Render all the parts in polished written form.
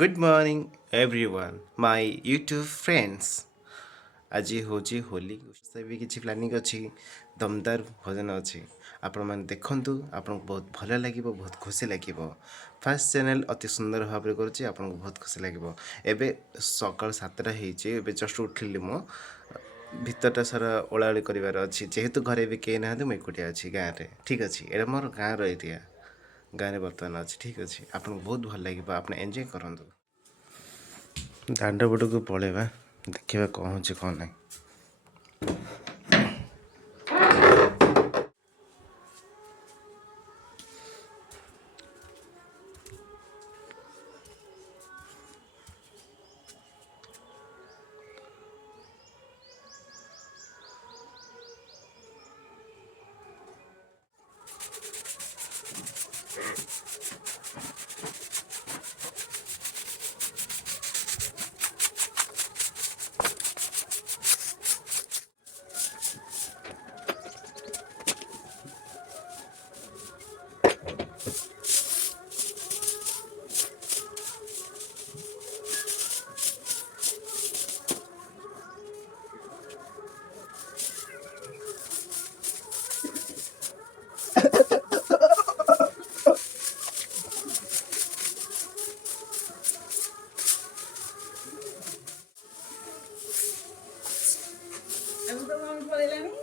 Good morning everyone my YouTube friends. आज हूँ होली से भी किसी प्लानिंग अच्छी दमदार भोजन अच्छी आपण मैंने देखूँ आपको बहुत भल लगे बहुत खुशी लगे। फास्ट चैनल अति सुंदर भाव में करुँच आपको बहुत खुशी लगे। एबे सकाल 7टा हो जस्ट उठिली मो भितरटा सारा ओलाओली करार अच्छी जेहेतु घरे भी कहीं ना मुझे एकुटिया अच्छी गाँव में। ठीक अच्छे यहाँ मोर गाँव एरिया गाँव में बर्तमान अच्छी। ठीक अच्छे आपको बहुत भल लगे आप एंजॉय करूँ। दांड पटक पलैबा देखा कौन हो कौन ना।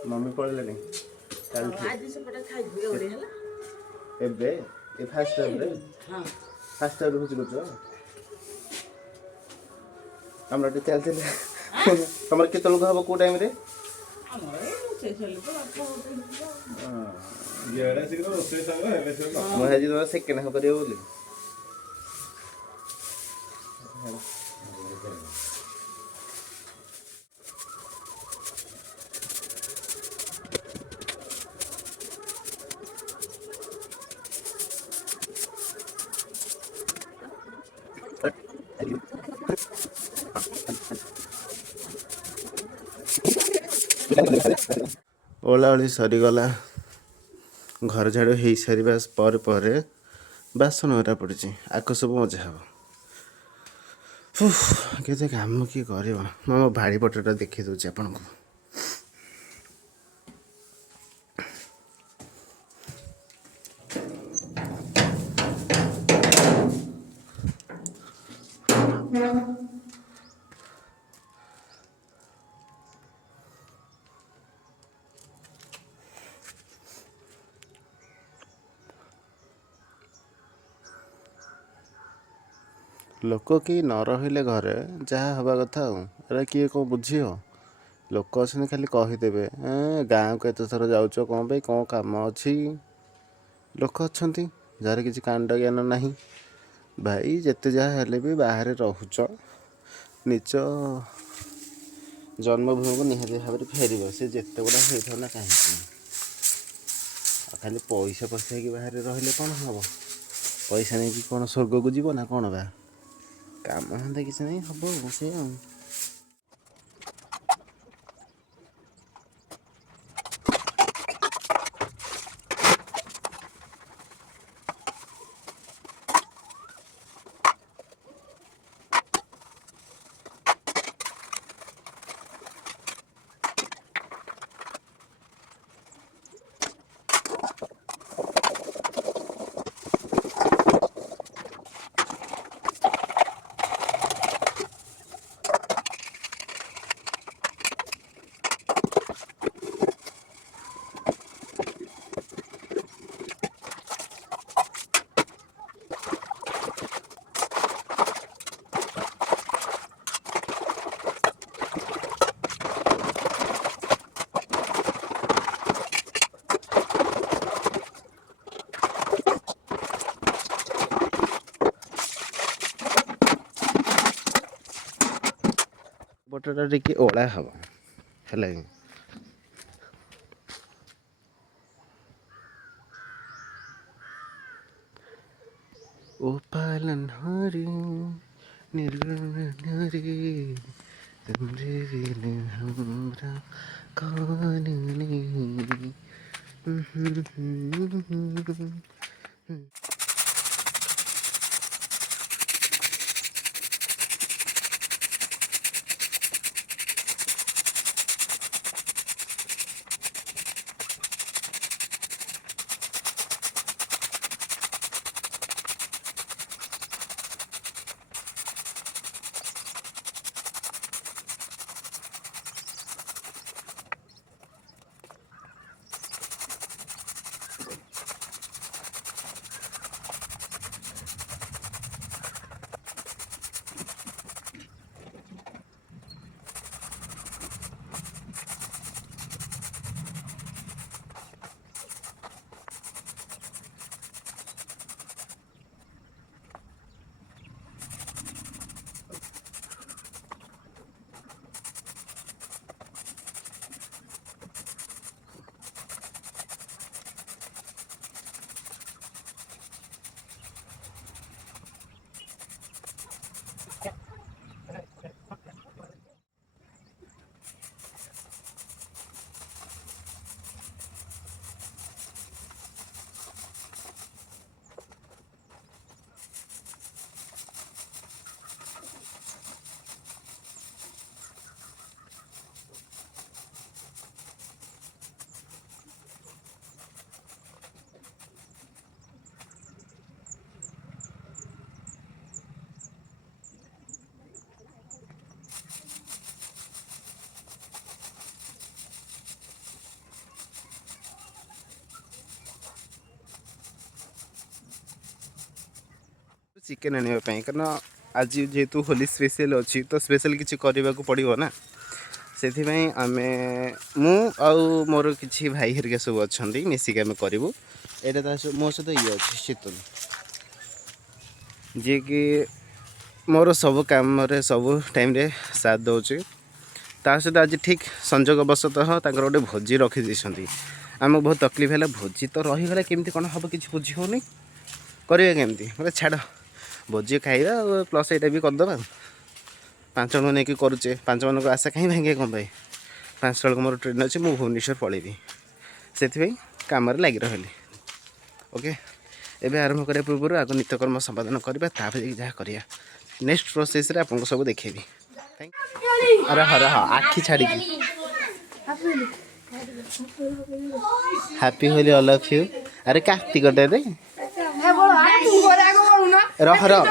मम्मी पड़े ଏବେ ଏ ଫାଷ୍ଟ ଟାଇମରେ ଫାଷ୍ଟ ଟାଇମରେ ଭୋଜି କରୁଛ ଆମର ଏଠି ଚାଲିଥିଲା। ତମର କେତେବେଳକୁ ହବ କୋଉ ଟାଇମରେ? ମୁଁ ଆଜି ତମର ସେକେଣ୍ଡ ହାଫ କରିବ ବୋଲି ओलाओली सरीगला। घर झाड़ू हो सारा पर बासन गुरा पड़ी आक सब मजा हे। केते काम किए कर मो भाड़ी पटटा देखी दूसरी आपन को। लोक कि न रही घरे जहाँ हवा कथा एरा किए कौन बुझ लोक अच्छे खाली कहीदेवे गाँव को एत थर जाऊच कौन भाई कौन कम अच्छी लोक अच्छा जार किसी कांड ज्ञान ना भाई जिते जहाँ हेले भी बाहर रोच निज जन्मभूमि को निहती भाव में फेर सी जिते गुड़ा होता ना कहीं खाली पैसा पैसा कि बाहर रही कौन हम पैसा नहीं कि कौन स्वर्ग को जीव ना कौन बा काम धंदा किसी नहीं हम से पटटा टिके ओला हम है। ओ पालन हरी निर्गुण तुमरे बिन हमरा कौन नहीं। चिकेन आने कारण आज जेहेतु होली स्पेशल अच्छी तो स्पेशल किसी करने को पड़ो ना से आम मु मोर किसी भाई हरिका सब अच्छा मिसिक आम करूँ यहाँ मो सहित ये अच्छे शीतल जी कि मोर सब कम सब टाइम साथ दौर ता सहित आज ठीक संजोगवशतः गोटे भोजी रखी आमको बहुत तकलीफ है भोजी तो रहीगला केमती कौन हम कि बुझी होनी करेंगे केमती मतलब छाड़ भोजी खाଇବା प्लस यहाँ भी करदे 5 जन नहीं करुचे 5 मान आशा कहीं भांगे कौन पाई 5 बेलू मोर ट्रेन अच्छे मुझे भुवनेश्वर पलैबी से कम लगी रही ओके एवं आरंभ करने पूर्व आग नित्यकर्म संपादन करवा जहाँ करा नेक्स्ट प्रोसेस रे आपको सब देखेबी अरे हर हाँ आखि छाड़ी happy Holi all of you अरे कार्तिक डे रे रह रह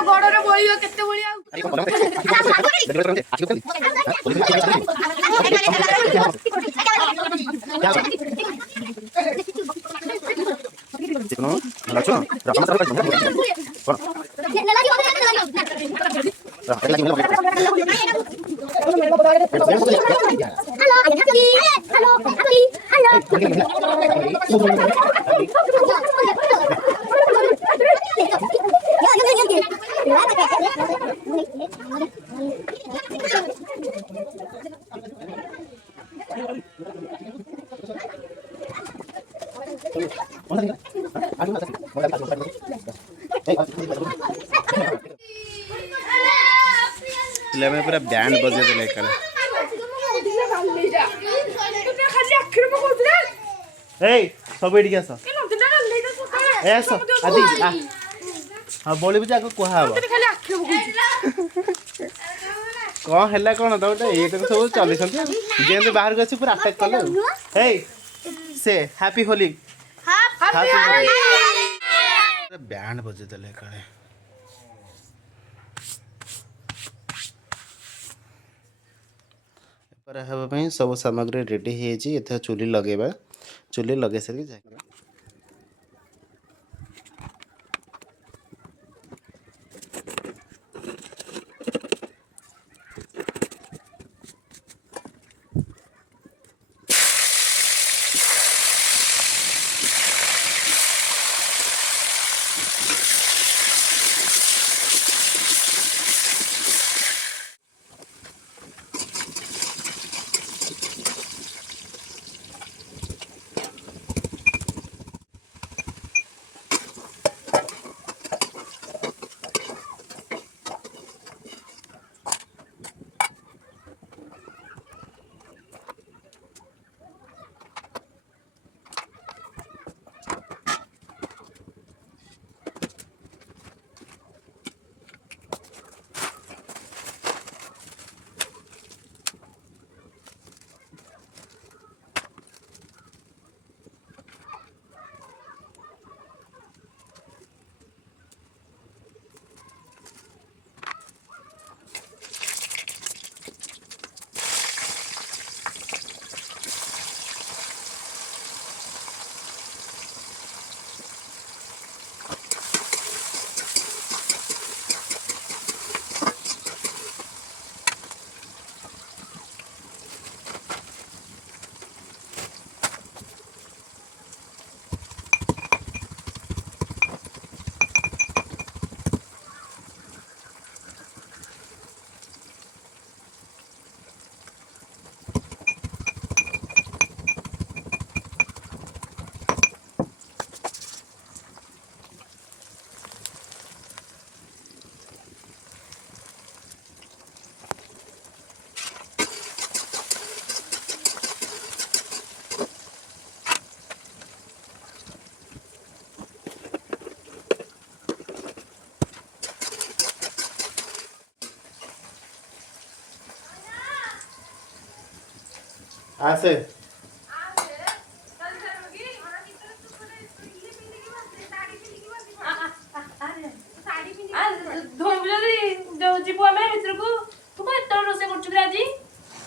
पिला पूरा बैंड बजे देले कल ए सब एडी आस ए आस आदि आ हां बोली बुझा को कोहा हबो कौन है कौन तो गोटे ये सब चली जेमती बाहर को पूरा अटैक कले हे से हैप्पी होली बैंड बजे देले कले पर सब सामग्री रेडी है चूली लगेबा चूली लगे सारी जाए आसे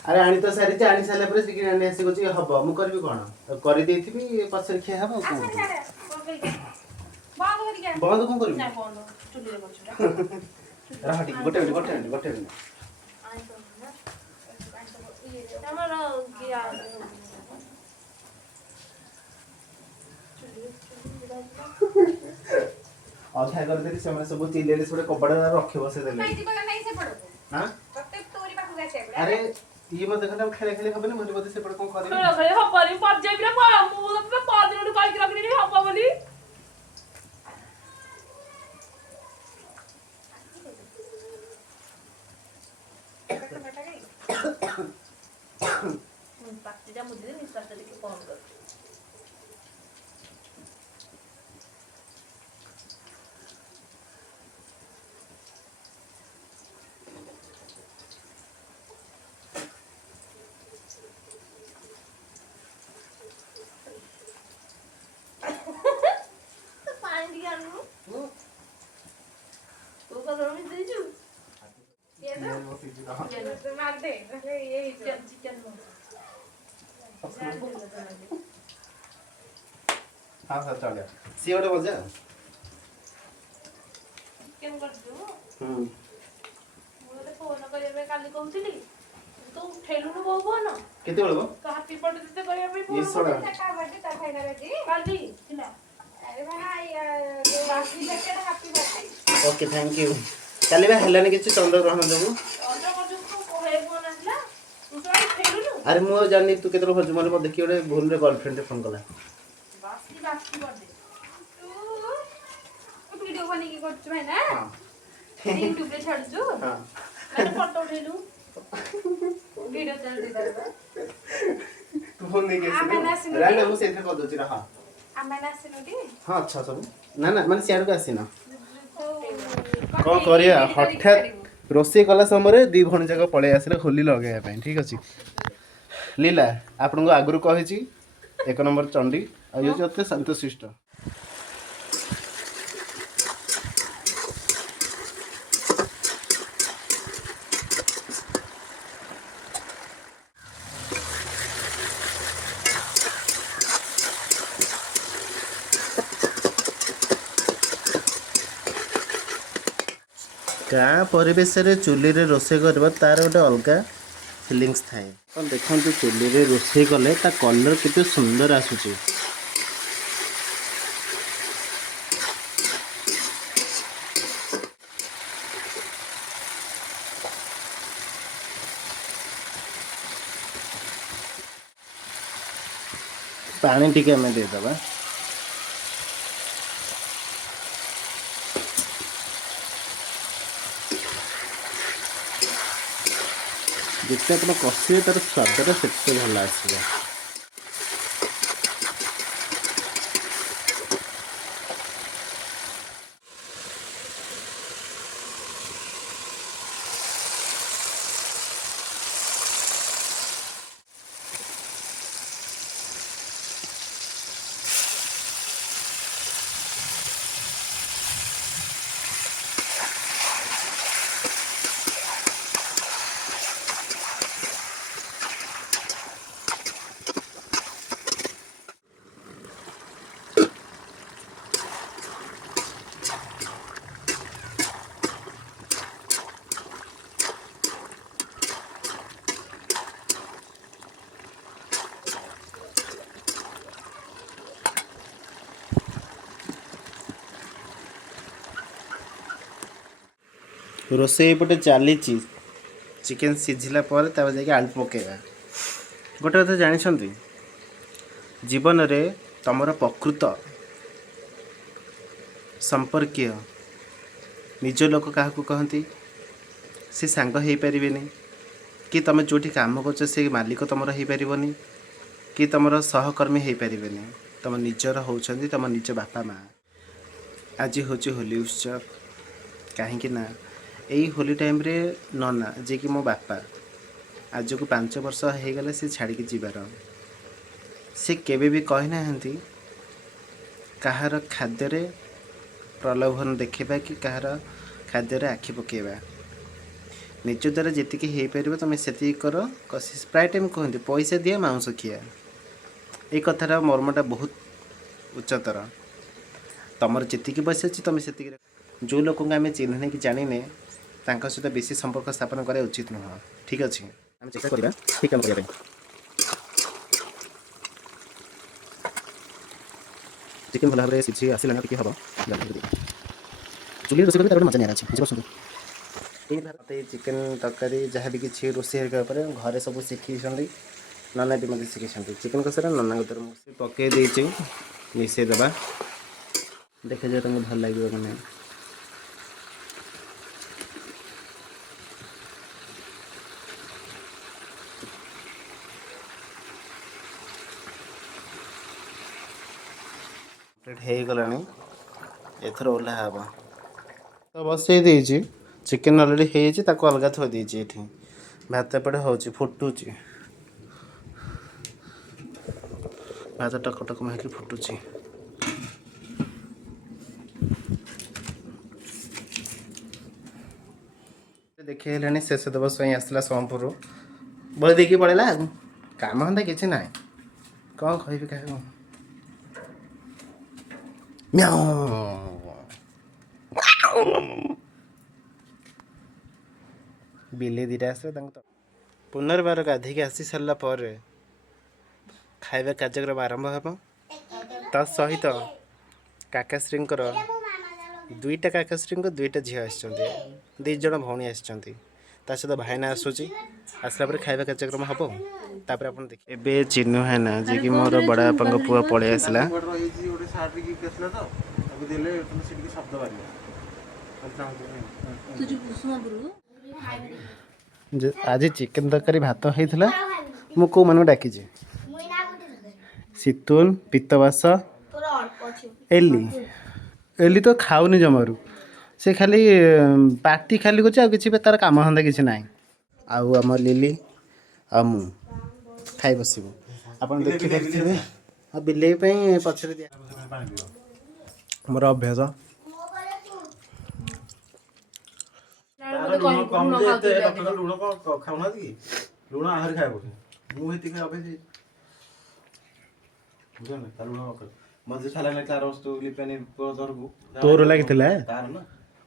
अरे आनी तो सारी आनी सारा पर सिकिन आनी आसी गोची हबो मु करबी कोन कर देथिबी पछर खिया हबो ବନ୍ଦ କଣ କରିବି ନା ବନ୍ଦ ଚୁଲିରେ କରୁଛୁ ରହ ଟିକେ ଗୋଟେ ମିନିଟ୍ ଆମର କିଏ ଅଧା କରିଦେଲି ସେମାନେ ସବୁ ଚିଲେଇଲେ ଗୋଟେ କବାଟ ରଖି ବସେଇଦେଲେ ଆରେ ଇଏ ମତେ କହିଲା ଖେଳେ ଖେଳେ ହବନି ମୁଁ ବୋଧେ ସେପଟେ କଣ କରିବି ହବନି ପର୍ଯ୍ୟାୟ ମୁଁ ପରଦିନଠୁ କହିକି ରଖିଦେଲି ହବ ବୋଲି ପାଟିଟା ମୁଦିରେ ନିଶ୍ୱାସଟା ଟିକେ କମ୍ କରୁଛି ପାଣି ଟିକେ ଆଣୁନୁ ତୁ କଣ ମିଶେଇଛୁ ହଁ ହଁ ଚଳିବ ସିଏ ଗୋଟେ ବଜା ଚିକେନ କରିଛୁ ହୁଁ ମୁଁ ଗୋଟେ ଫୋନ କରିବା ପାଇଁ କାଲି କହୁଥିଲି ତୁ ଉଠେଇଲୁନୁ ବୋଉ ଫୋନ କେତେବେଳେ ବ ହାପି ବर्थଡେ କରିବା ପାଇଁ ଫୋନ କାଲି ଥିଲା ଓକେ ଥ୍ୟାଙ୍କ ୟୁ କାଲି ବା ହେଲାନି କିଛି ଚନ୍ଦ୍ରଗ୍ରହଣ ଯୋଗୁଁ ଆରେ ମୁଁ ଆଉ ଜାଣିନି ତୁ କେତେବେଳେ ଭୋଜି ମାନେ ଦେଖି ଗୋଟେ ଭୁଲରେ ଗାର୍ଲଫ୍ରେଣ୍ଡରେ ଫୋନ କଲା ଭିଡିଓ ବନେଇକି କରୁଛୁ ଭାଇ ନା ୟୁଟ୍ୟୁବ ରେ ଛାଡୁଛୁ ଫଟୋ ଉଠେଇଲୁ ଭିଡିଓ ଚାଲ ଦେଇଦବା ତୁ ଫୋନ ନେଇକି ଆସିଲୁ ରାଇଟ୍ ମୁଁ ସେଇଥିରେ କରି ଦଉଛି ରହ ଆମେ ଆସିନୁଟି ହଁ ଆଚ୍ଛା ସବୁ ନା ନା ମାନେ ସିଆଡ଼କୁ ଆସିନ କ'ଣ କରିବା ହଠାତ୍ ରୋଷେଇ କଲା ସମୟରେ ଦୁଇ ଭଉଣୀ ଯାକ ପଳେଇ ଆସିଲେ ହୋଲି ଲଗାଇବା ପାଇଁ ଠିକ୍ ଅଛି लीला आपन को आगु कही एक नंबर चंडी आते शांतशिष्ट गाँ परिवेश चूल्ही रोषे कर तार गोटे अलग फिलिंग्स थाए देखो चूल्ही रोषे कले कलर केते सुंदर आसूची पानी टिके हमें देदबा जिते आप कषे तार स्वाद से भल आसो रोसे पटे चली चिकेन सीझिला पर जाके आलू पकेगा गोटे कथा जानी जीवन रे तमर प्रकृत संपर्कीय निज लोक क्या कहती सी सांग हो पारे कि तुम जो कम कर से मालिक तुम हो पारनि कि तुम सहकर्मी हो पारे तुम निजर होती तुम निज बापा माँ आज हूँ होली उत्सव कहीं ना यही होली टाइम रे नना जे कि मो बापा आज को 5 वर्ष हो गले से छाड़ी जीवार से केवे भी कही ना कहार खाद्य प्रलोभन देखा कि कहार खाद्य आखि पकेबा निज द्वारा जी हो पार तुम से कर कोशिश प्राय टाइम कहते पैसा दिया मांस खिया ये कथार मर्मटा बहुत उच्चतर तुमर जी बस अच्छी तुम से जो लोक आम चिन्हने कि जाने सहित बेसी संपर्क स्थापन करा उचित नुह ठीक अच्छे आम चेष्टा करवा ठीक काम करने चिकेन भल भाव सीझी आसला टी हम चुली रोषे कर मजा नहीं अच्छे बुझे मत चिकेन तरकारी जहाँ भी किसी रोषे घरे सब शिखी नाना भी मत शिखी चिकेन कषा नाना पकई देचे मिसेदेबा देखा जाए तुमको भल लगे कि नहीं हो गलानी एथर ओह्ला हम तो बसई देची चिकेन अलरेडी हो अलग थोड़ी देची ये भात एपटे हो फुटुची भात टक टक महक फुटुची देखिए शेष दिवस आसला सोमपुर बोल देखिए पड़ेगा काम धंदा किसी ना कौन कह क्या बिले दीटा आस पुनर्बार गाधिक आसी सारा पर खाଇବା କାର୍ଯ୍ୟକ୍ରମ आरंभ ହେବ ତା ସହିତ କାକାଶ୍ରୀ दुईटा काकाश्री दुईटा झील आसुच्च दीज भौणी आसुच्च ता सहित भाईना आसूची आसला पर खाଇବା कार्यक्रम हम तापर आप देखिए चिन्नु हैना जी कि मोर बड़ा बापा पुआ पलि आसला आज चिकेन तरकारी भात होता मु कौ मान डाकी सितुन पितवास एली एली तो खाऊनी जमारू से खाली पार्टी खाली कर तार काम धंदा किसी ना आम लिली आ मु खाई बसबू आप देखिए हाँ बिले पचर दिया मोर अभ्यास लुण आहरी खाए मजे साला ना चार वस्तु लिपेनी घर को तोर लगी तार ना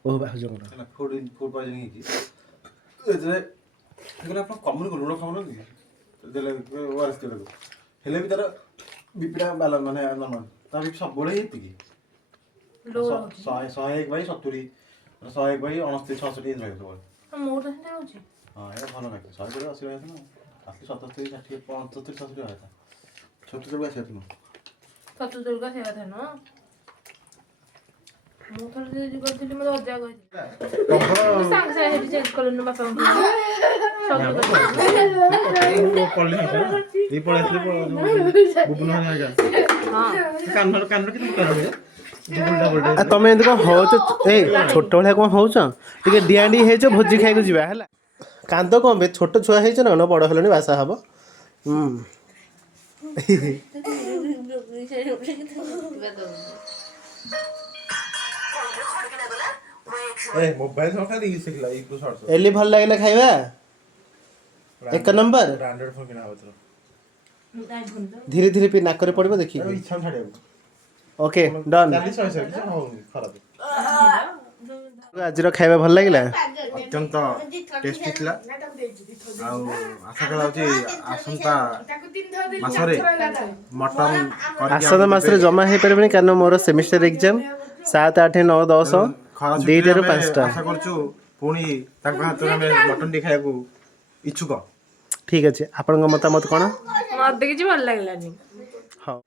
ओ भाज फूड फूड पॉइजनिंग होती है आप कमन लुण खाऊन कि देले ओआरएस के हेले भी तार बीपीटा बाला माने नॉर्मल तार भी सब बळे हेती कि 101 बाई 70 101 बाई 69 66 दिन रहतो मोर तो हेते होची हां ए भलो काके 100 बळे 80 रहतो ना असली 77 60 75 60 रहता छोटे छोटे आसे तुम सतु दुर्गा सेवा था ना मो थर जे करथिली मते अजा कहि सांग से हेबी चेक करन बापा वो पल्ले ये पळेतले बुबुन हागा हां कान कि तुम कर तुम एमती कौन हो छोट भाई कौन हो डिआडी हो भोजी खाई जा कांद कौन बे छोट छुआ हो ना बड़ हेलो बासा हम मोबाइल से खाली सिखला ई को शॉर्ट्स एली भल लागला खाइबा एक नंबर ब्रांडेड फोन किना होतरो धीरे धीरे पे नाक रे पड़बो देखि इच्छा छाड़े ओके डन 40 पैसा किछ होउनी खराब आज रो खाइबा भल लागला अत्यंत टेस्टी थिला आ आशा करा आसंता मासरे मटन आसदा मासरे जमा हे परबनी कारण मोर सेमेस्टर एग्जाम 7 8 9 10 2 ରୁ 5 टा आशा करछु पुणी ताका हाथ में मटन टी खाया को इच्छुक ठीक अछि आपन मतामत कोन मत देखि भल लागलानी हां